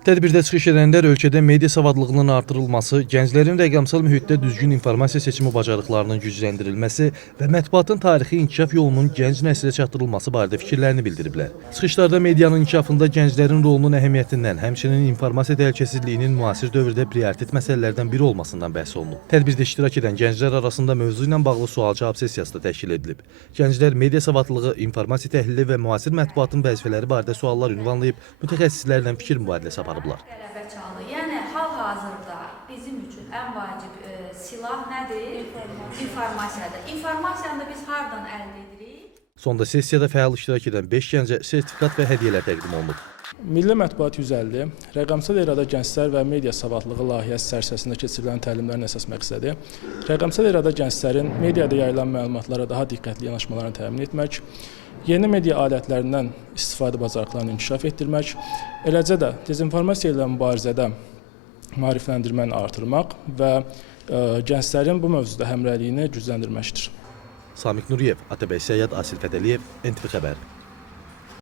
Tədbirdə çıxış edənlər ölkədə media savadlılığının artırılması, gənclərin rəqəmsal mühitdə düzgün informasiya seçimi bacarıqlarının gücləndirilməsi və mətbuatın tarixi inkişaf yolunun gənc nəslə çatdırılması barədə fikirlərini bildiriblər. Çıxışlarda medianın inkişafında gənclərin rolunun əhəmiyyətindən, həmçinin informasiya təhlükəsizliyinin müasir dövrdə prioritet məsələlərdən biri olmasından bəhs olunub. Tədbirdə iştirak edən gənclər arasında mövzu ilə bağlı sual-cavab sessiyası da təşkil edilib. Gənclər media savadlılığı, informasiya təhlili və müasir mətbuatın vəzifələri barədə suallar ünvanlayıb, mütəxəssislərlə fikir mübadiləsi aparıblar. Qələbə çaldı. Yəni hal-hazırda bizim üçün ən vacib silah nədir? İnformasiyadır. İnformasiyanı da biz hardan əldə edirik? Sonda sessiyada fəal iştirak edən 5 gəncə sertifikat və hədiyyələr təqdim olunub. Milli Mətbuat 150 rəqəmsal erada gənclər və media savadlığı layihəsi çərçivəsində keçirilən təlimlərin əsas məqsədi rəqəmsal erada gənclərin mediada yayılan məlumatlara daha diqqətli yanaşmalarını təmin etmək, yeni media alətlərindən istifadə bacarıqlarını inkişaf etdirmək, eləcə də dezinformasiya ilə mübarizədə maarifləndirməni artırmaq və gənclərin bu mövzuda həmrəyliyini gücləndirməkdir. Samik Nuriyev, Atabəy Səyyad, Asil Fədəliyev, NTV Xəbər.